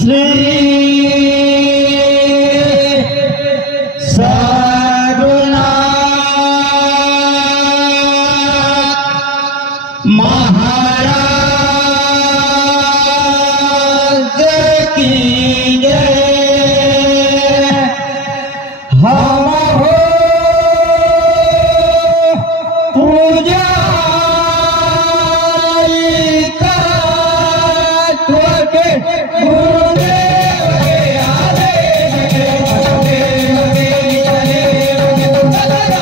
श्री साधुनाथ महाराज की जय। हम हो पुजारी का ठोके गुरुदेव के आदेश के भगते भगते चले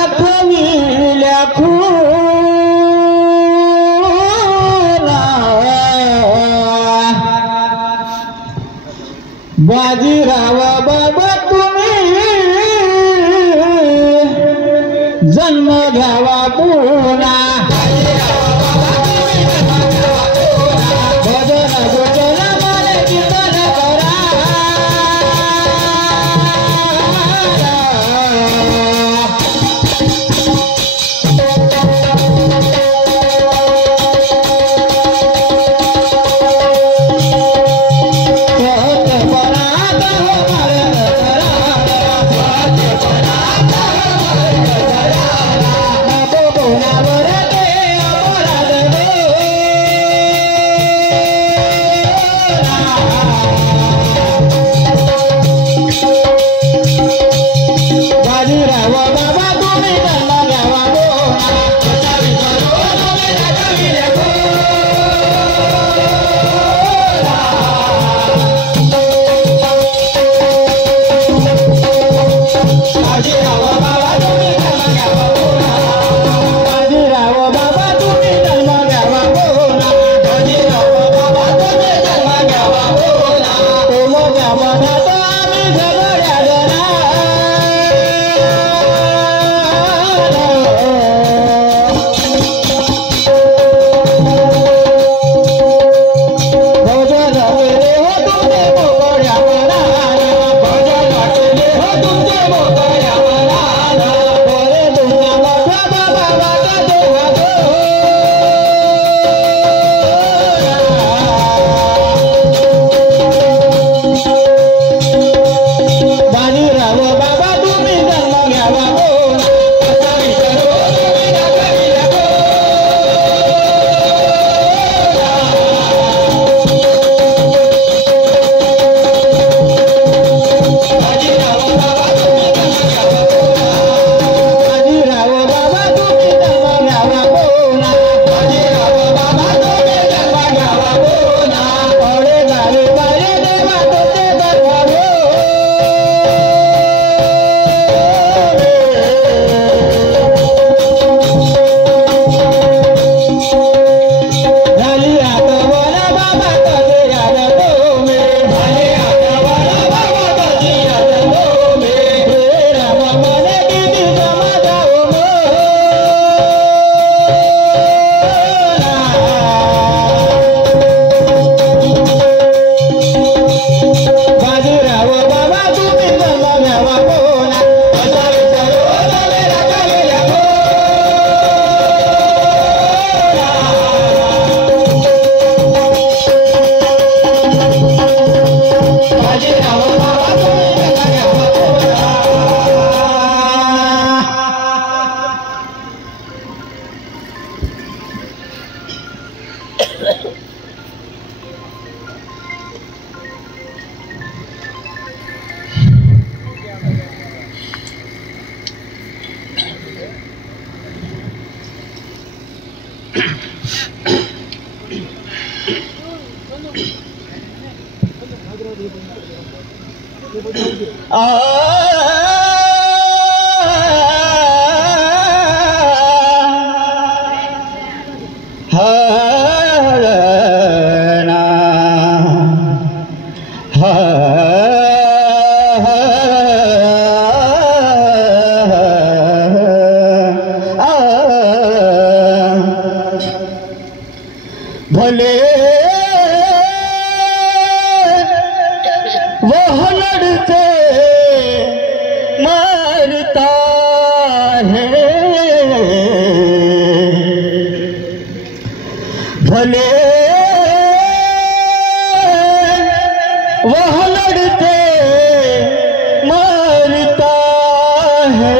दाखविल्या खुणा बाजीराव बाबा तुम्ही जन्म घ्यावा पुन्हा भजन भजन मला कीर्तन करा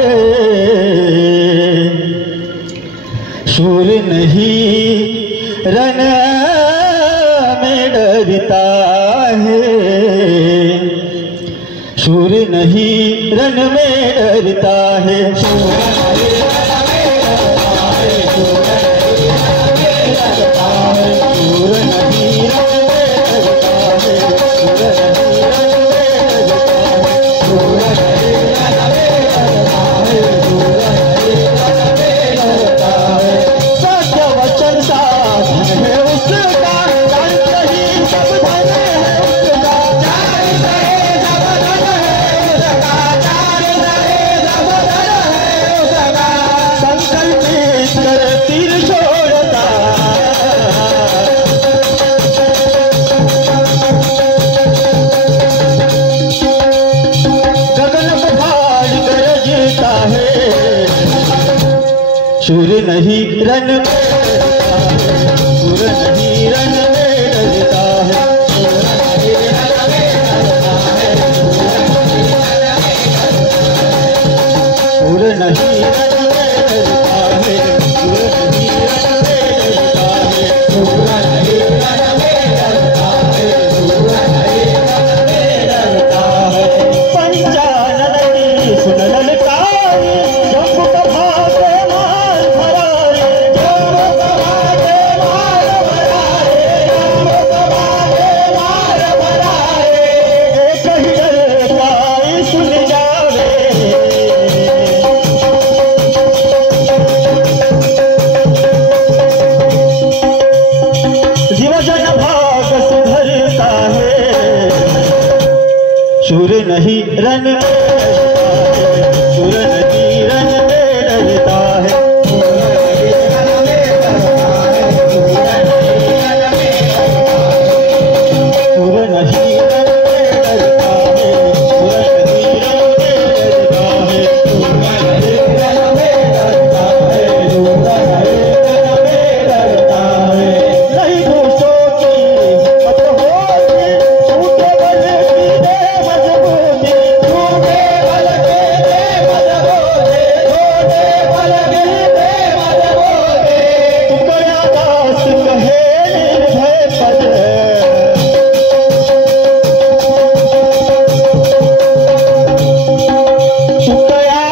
है, शूर नहीं रन में डरता है, शूर नहीं रन में डरता है, शूर नहीं रन में डरता है, शूर नहीं रन में डरता है, शूर नहीं रन में डरता है, शूर नहीं रन में डरता है, शूर नहीं रन में डरता है, शूर नहीं रन में डरता है। पंचानन की सुन ललकारी, जम्बू का भागे माल भरारे, जम्बू का भागे माल भरारे, जम्बू का भागे माल भरारे, एक ही ललकारी सुन जावे, जीवन भाग सुधरता है, शूर नहीं रन में शूर नहीं रन में डरता है, शूर नहीं रन में डरता है, शूर नहीं रन में डरता है, शूर नहीं रन में डरता है, शूर नहीं रन में डरता है, शूर नहीं रन में डरता है, शूर नहीं रन में डरता है। नहीं दूसरों की मत होती, झूठे बल की दे मजबूती, झूठे बल के दे मजबूती, झूठे बल के दे मजबूती, तुकया दास कहे निर्भय पद, तुकया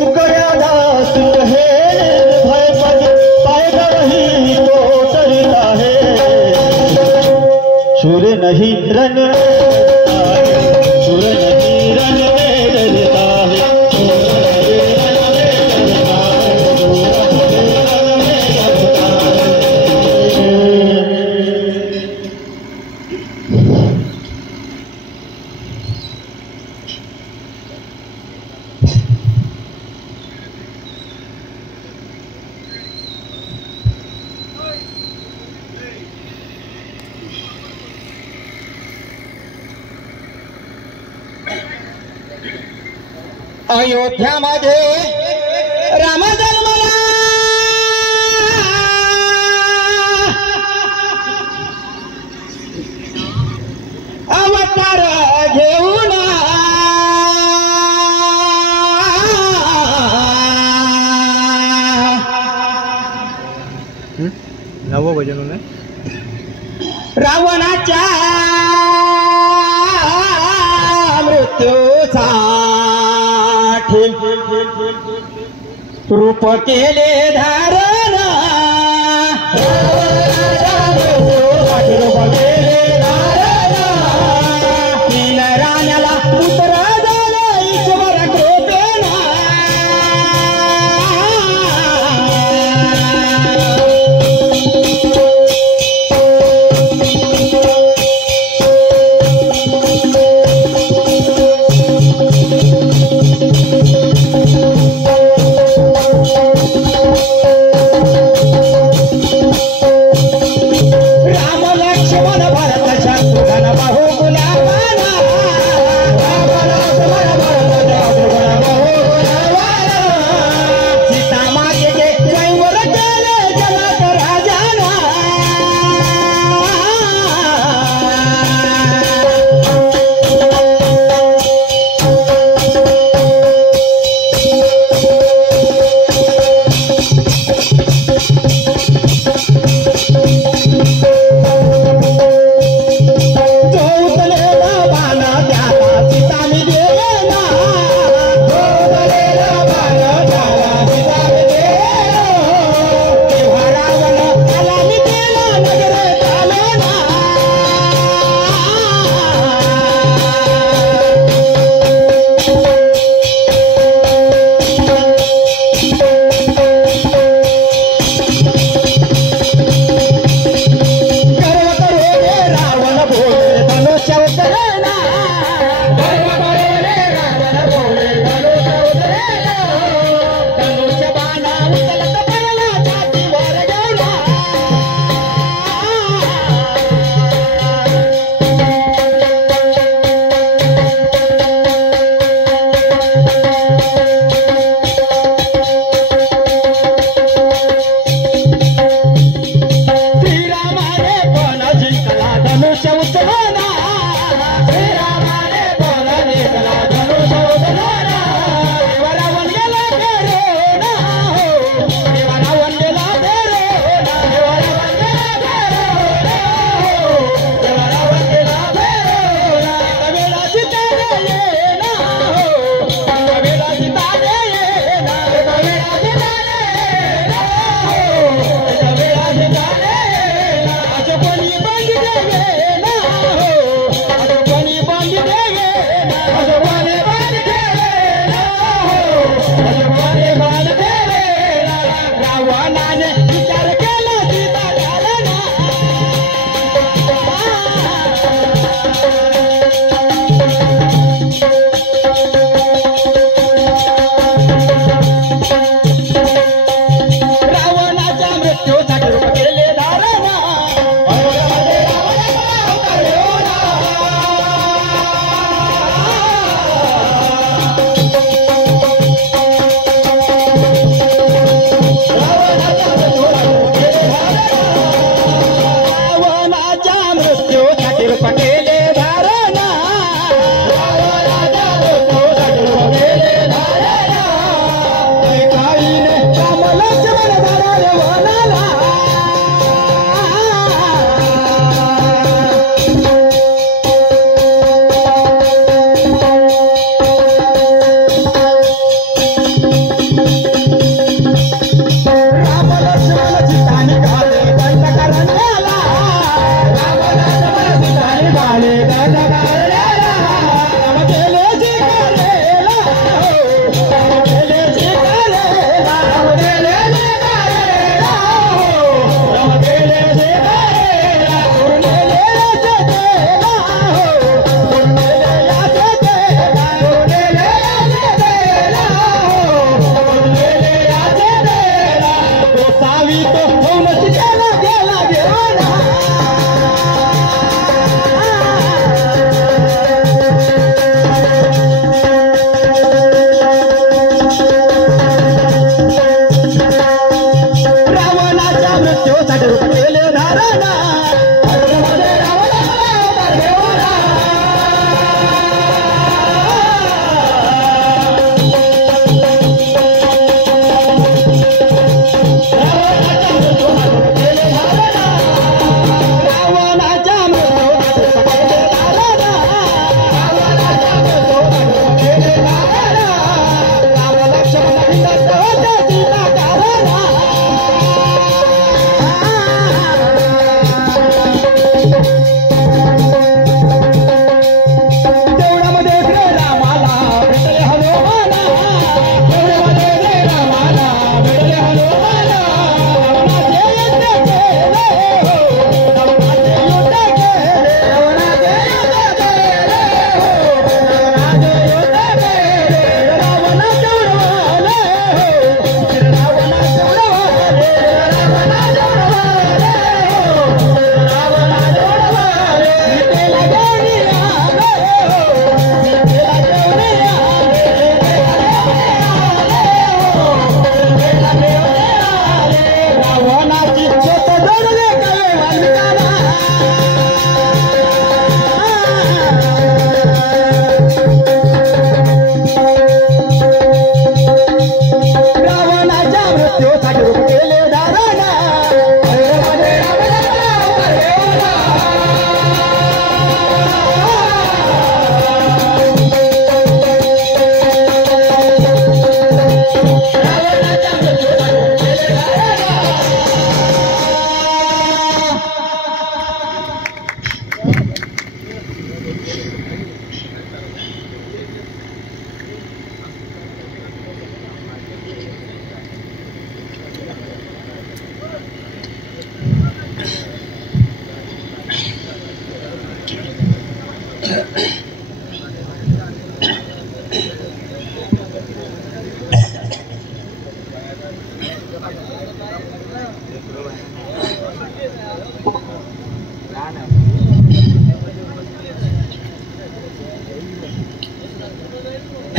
तुकया दास कहे निर्भय पद, पाएगा वही तो डरता है, शूर नहीं रन में डरता है, शूर नहीं रन में डरता है, शूर नहीं रन में डरता है, शूर नहीं रन में डरता है। अयोध्यामध्ये राम जन्मला, अवतार घेऊन नवं भजन होणार, रावणाच्या मृत्यूसाठी रूप केले धारण, रूप केले धारण, तीन राण्याला पुत्र झाले ईश्वर कृपेना, राम लक्ष्मण भरत शत्रुघ्न बाहुबल्या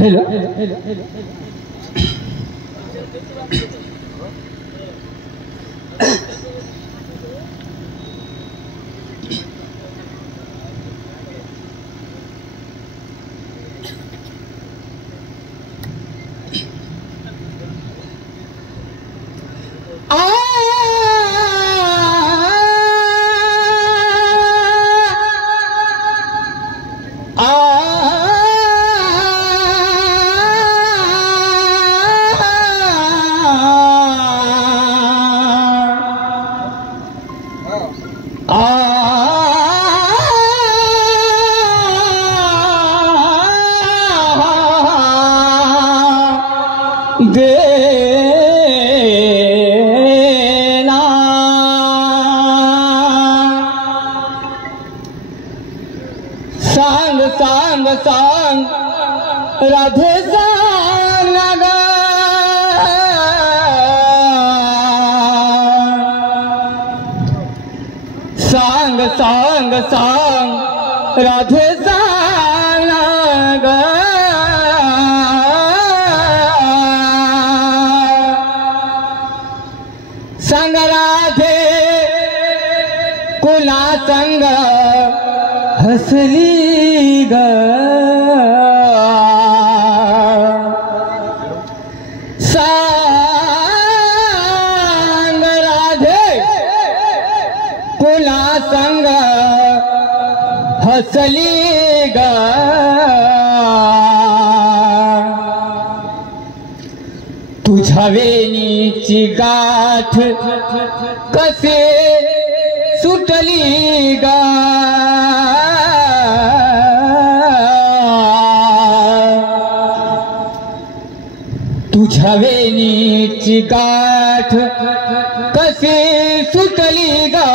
हेलो देना सांग सांग सांग राधे सांग गा सांग सांग सांग राधे सांग गा संग राधे कुणा संग हसली ग सांग राधे कुणा संग हसली ग तुझ्या वेणीची गाठ कसे सुटली गा तुझ्या वेणीची गाठ कसे सुटली गा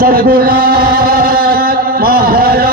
सद्गुरुनाथ महाराज